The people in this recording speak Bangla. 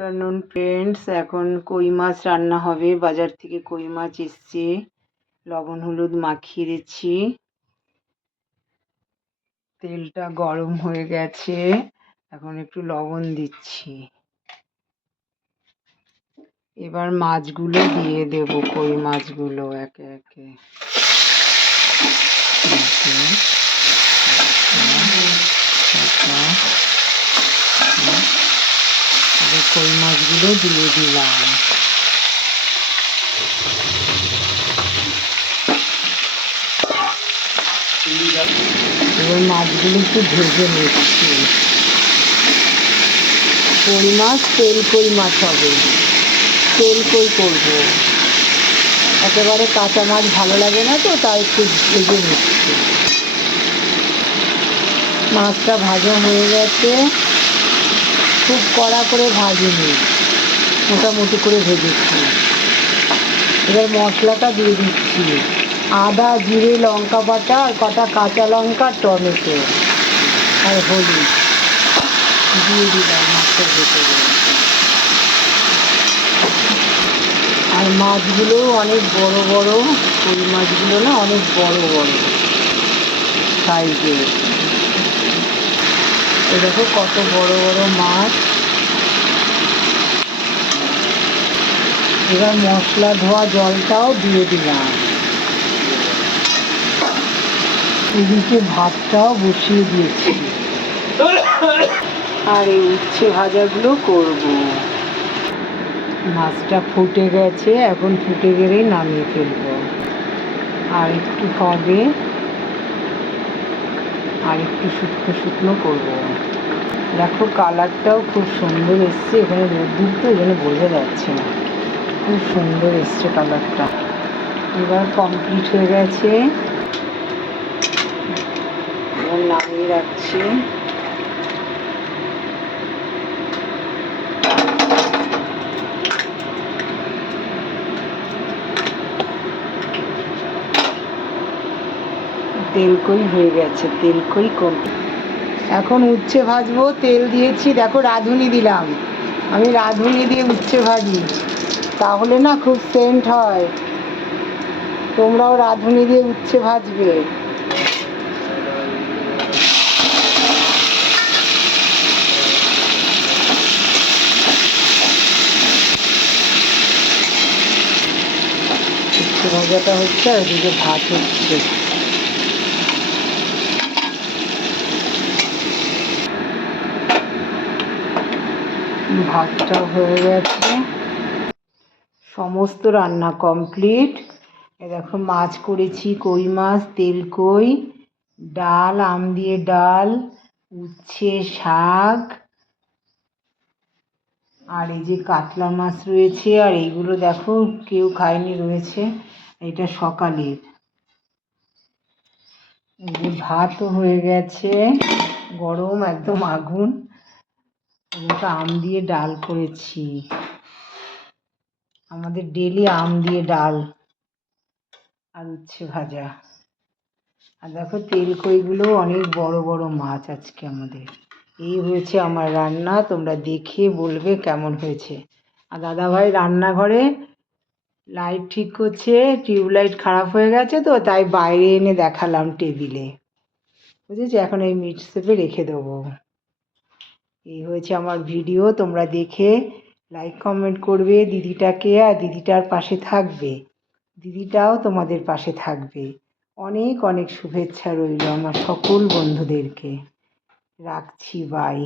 আফটারনুন ফ্রেন্ডস, এখন কই মাছ রান্না হবে। বাজার থেকে কই মাছ এসছে, লবণ হলুদ মাখিয়ে দিচ্ছি। তেলটা গরম হয়ে গেছে, এখন একটু লবণ দিচ্ছি। এবার মাছগুলো দিয়ে দেব, কই মাছগুলো একে একে। কই মাছগুলো দিয়ে দিলাম। এবার মাছগুলো একটু ভেজে নিচ্ছি। কই মাছ তেল কই মাছ হবে, তেল কই করবো। একেবারে কাঁচা মাছ ভালো লাগে না তো, তাই একটু ভেজে নিচ্ছি। মাছটা ভাজা হয়ে গেছে, খুব কড়া করে ভাজিনি, মোটামুটি করে ভেজেছি। এবার মশলাটা দিয়ে দিচ্ছি। আদা জিরে লঙ্কা বাটা আর কটা কাঁচা লঙ্কা টমেটো আর হলুদ দিয়ে দিলাম মাছের ভেতরে। আর মাছগুলো অনেক বড় বড়, কই মাছগুলো না অনেক বড় বড় সাইজের। এই দেখো কত বড় বড় মাছ। এবার মশলা ধোয়া জলটাও দিয়ে দিলাম। এদিকে ভাতটাও বসিয়ে দিয়েছি, আর এই উচ্ছে ভাজাগুলো করব। মাছটা ফুটে গেছে, এখন ফুটে গেলেই নামিয়ে ফেলব। আর একটু হবে, আর একটু শুকনো শুকনো করবো। দেখো কালারটাও খুব সুন্দর এসছে, এখানে রোদ্দুর তো এখানে বোঝা যাচ্ছে না, খুব সুন্দর এসছে কালারটা। এবার কমপ্লিট হয়ে গেছে, এবার নামিয়ে রাখছি। তেলকই হয়ে গেছে, তেলকই কমপ্লিট। এখন উচ্ছে ভাজবো, তেল দিয়েছি, দেখো রাঁধুনি দিলাম। আমি রাঁধুনি দিয়ে উচ্ছে ভাজি, তাহলে না খুব সেন্ট হয়। তোমরাও রাঁধুনি দিয়ে উচ্ছে ভাজবে। উচ্ছে ভাজাটা হচ্ছে আর ওদিকে ভাত হচ্ছে। ভাতটা হয়ে গেছে, সমস্ত রান্না কমপ্লিট। এ দেখো মাছ করেছি, কই মাছ তেল কই, ডাল আম দিয়ে ডাল, উচ্ছে শাক, আর এই যে কাতলা মাছ রয়েছে। আর এইগুলো দেখো কেউ খায়নি, রয়েছে, এটা সকালের। এই যে ভাতও হয়ে গেছে, গরম একদম আগুন। ওটা আম দিয়ে ডাল করেছি, আমাদের ডেলি আম দিয়ে ডাল আর উচ্ছে ভাজা। আর দেখো তেল কইগুলো অনেক বড় বড় মাছ আজকে আমাদের। এই হয়েছে আমার রান্না, তোমরা দেখে বলবে কেমন হয়েছে। আর দাদাভাই রান্নাঘরে লাইট ঠিক করছে, টিউবলাইট খারাপ হয়ে গেছে তো, তাই বাইরে এনে দেখালাম টেবিলে, বুঝেছি। এখন এই মিট শেপে রেখে দেবো। এই হয়েছে আমার ভিডিও, তোমরা দেখে লাইক কমেন্ট করবে দিদিটাকে, আর দিদিটার পাশে থাকবে। দিদিটাও তোমাদের পাশে থাকবে। অনেক অনেক শুভেচ্ছা রইল আমার সকল বন্ধুদেরকে। রাখছি, বাই।